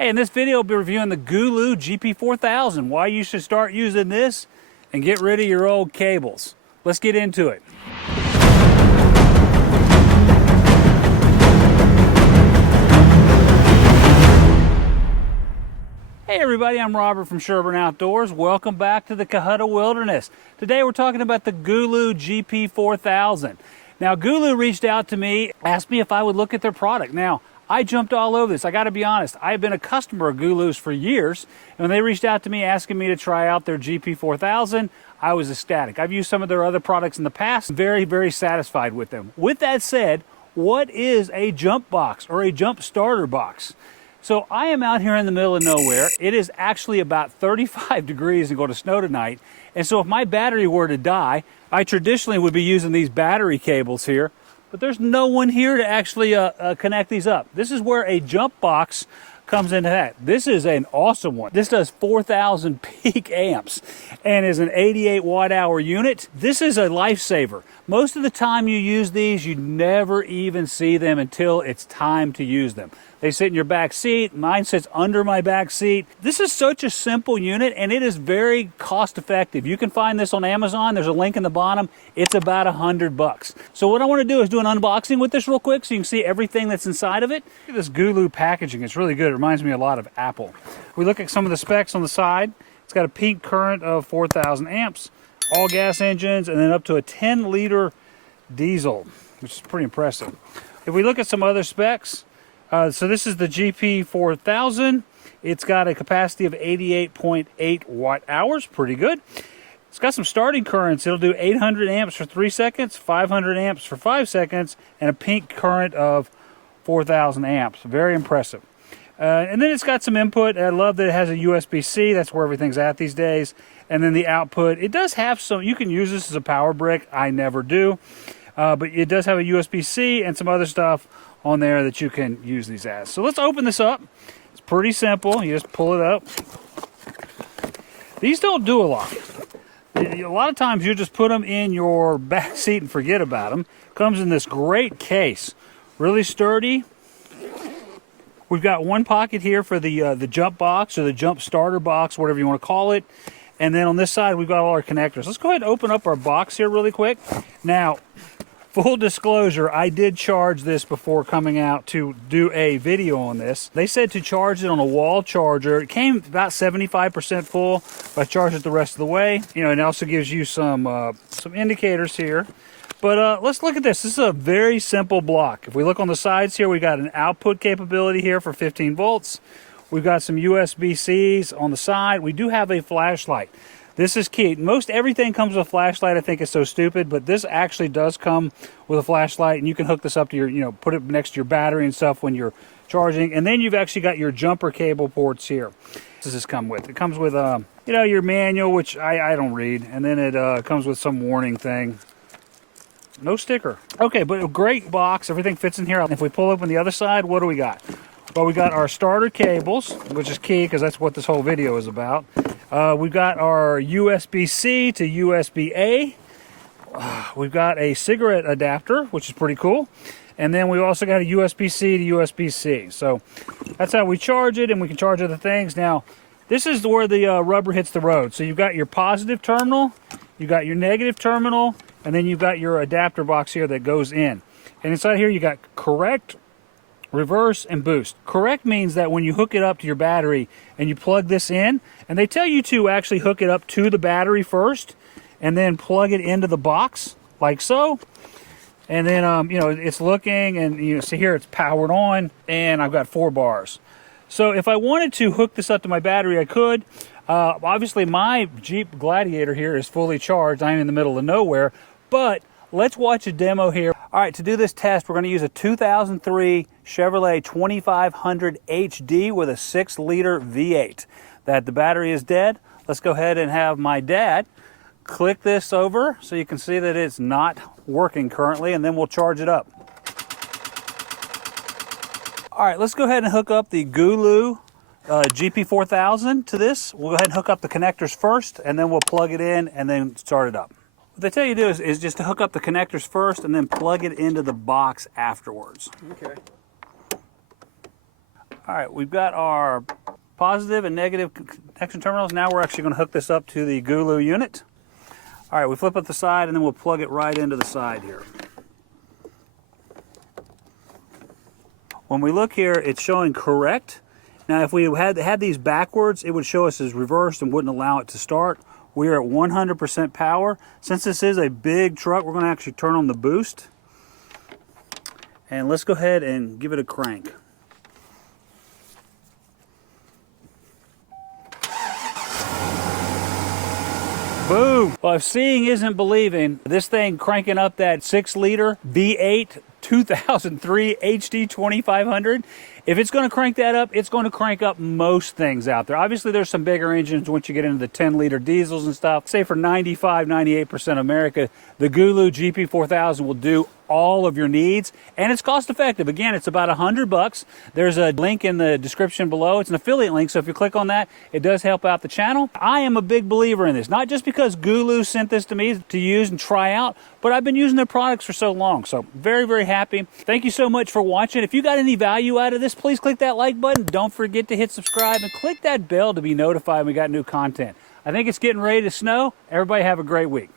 Hey, in this video, I'll be reviewing the GOOLOO GP4000, why you should start using this and get rid of your old cables. Let's get into it. Hey everybody, I'm Robert from Sherburne Outdoors. Welcome back to the Cohutta Wilderness. Today we're talking about the GOOLOO GP4000. Now GOOLOO reached out to me, asked me if I would look at their product. Now, I jumped all over this. I got to be honest. I've been a customer of GOOLOO's for years, and when they reached out to me asking me to try out their GP4000, I was ecstatic. I've used some of their other products in the past. Very, very satisfied with them. With that said, what is a jump box or a jump starter box? So I am out here in the middle of nowhere. It is actually about 35 degrees and going to snow tonight. And so if my battery were to die, I traditionally would be using these battery cables here. But there's no one here to actually connect these up. This is where a jump box comes into that. This is an awesome one. This does 4,000 peak amps and is an 88 watt hour unit. This is a lifesaver. Most of the time you use these, you never even see them until it's time to use them. They sit in your back seat. Mine sits under my back seat. This is such a simple unit, and it is very cost effective. You can find this on Amazon. There's a link in the bottom. It's about $100. So what I want to do is do an unboxing with this real quick so you can see everything that's inside of it. Look at this GOOLOO packaging. It's really good. It reminds me a lot of Apple. We look at some of the specs on the side. It's got a peak current of 4,000 amps, all gas engines, and then up to a 10-liter diesel, which is pretty impressive. If we look at some other specs, so this is the GP4000. It's got a capacity of 88.8 watt hours, pretty good. It's got some starting currents. It'll do 800 amps for 3 seconds, 500 amps for 5 seconds, and a peak current of 4,000 amps. Very impressive. And then it's got some input. I love that it has a USB-C. That's where everything's at these days. And then the output. It does have some, you can use this as a power brick. I never do. But it does have a USB-C and some other stuff on there that you can use these as. So let's open this up. It's pretty simple. You just pull it up. These don't do a lot. A lot of times you just put them in your back seat and forget about them. Comes in this great case. Really sturdy. We've got one pocket here for the jump box or the jump starter box, whatever you want to call it. And then on this side, we've got all our connectors. Let's go ahead and open up our box here really quick. Now, full disclosure, I did charge this before coming out to do a video on this. They said to charge it on a wall charger. It came about 75% full, but I charged it the rest of the way. You know, and it also gives you some indicators here. But let's look at this. This is a very simple block. If we look on the sides here, we got an output capability here for 15 volts. We've got some USB-Cs on the side. We do have a flashlight. This is key. Most everything comes with a flashlight. I think it's so stupid, but this actually does come with a flashlight, and you can hook this up to your, you know, put it next to your battery and stuff when you're charging. And then you've actually got your jumper cable ports here. What does this come with? It comes with, you know, your manual, which I don't read, and then it comes with some warning thing. No sticker. Okay, but a great box. Everything fits in here. If we pull open the other side, what do we got? Well, we got our starter cables, which is key because that's what this whole video is about. We've got our USB-C to USB-A. We've got a cigarette adapter, which is pretty cool. And then we've also got a USB-C to USB-C. So that's how we charge it, and we can charge other things. Now, this is where the rubber hits the road. So you've got your positive terminal, you've got your negative terminal, and then you've got your adapter box here that goes in. And inside here you got correct, reverse, and boost. Correct means that when you hook it up to your battery and you plug this in, and they tell you to actually hook it up to the battery first and then plug it into the box like so. And then, you know, it's looking, and you see here it's powered on, and I've got 4 bars. So if I wanted to hook this up to my battery, I could. Obviously, my Jeep Gladiator here is fully charged. I'm in the middle of nowhere, but let's watch a demo here. All right, to do this test, we're going to use a 2003 Chevrolet 2500 HD with a 6-liter V8. That the battery is dead. Let's go ahead and have my dad click this over so you can see that it's not working currently, and then we'll charge it up. All right, let's go ahead and hook up the GOOLOO GP4000 to this. We'll go ahead and hook up the connectors first, and then we'll plug it in and then start it up. What they tell you to do is just to hook up the connectors first and then plug it into the box afterwards. Okay. All right, we've got our positive and negative connection terminals. Now we're actually going to hook this up to the GOOLOO unit. All right, we flip up the side and then we'll plug it right into the side here. When we look here, it's showing correct. Now, if we had these backwards, it would show us as reversed and wouldn't allow it to start. We are at 100% power. Since this is a big truck, we're going to actually turn on the boost. And let's go ahead and give it a crank. Boom! Well, if seeing isn't believing, this thing cranking up that 6-liter V8 2003 HD 2500. If it's going to crank that up, it's going to crank up most things out there. Obviously, there's some bigger engines once you get into the 10-liter diesels and stuff. Say for 95, 98% of America, the GOOLOO GP4000 will do all of your needs, and it's cost effective. Again, it's about $100. There's a link in the description below. It's an affiliate link, so if you click on that, it does help out the channel. I am a big believer in this, not just because GOOLOO sent this to me to use and try out, but I've been using their products for so long. So very, very happy. Thank you so much for watching. If you got any value out of this, please click that like button. Don't forget to hit subscribe and click that bell to be notified when we got new content. I think it's getting ready to snow. Everybody have a great week.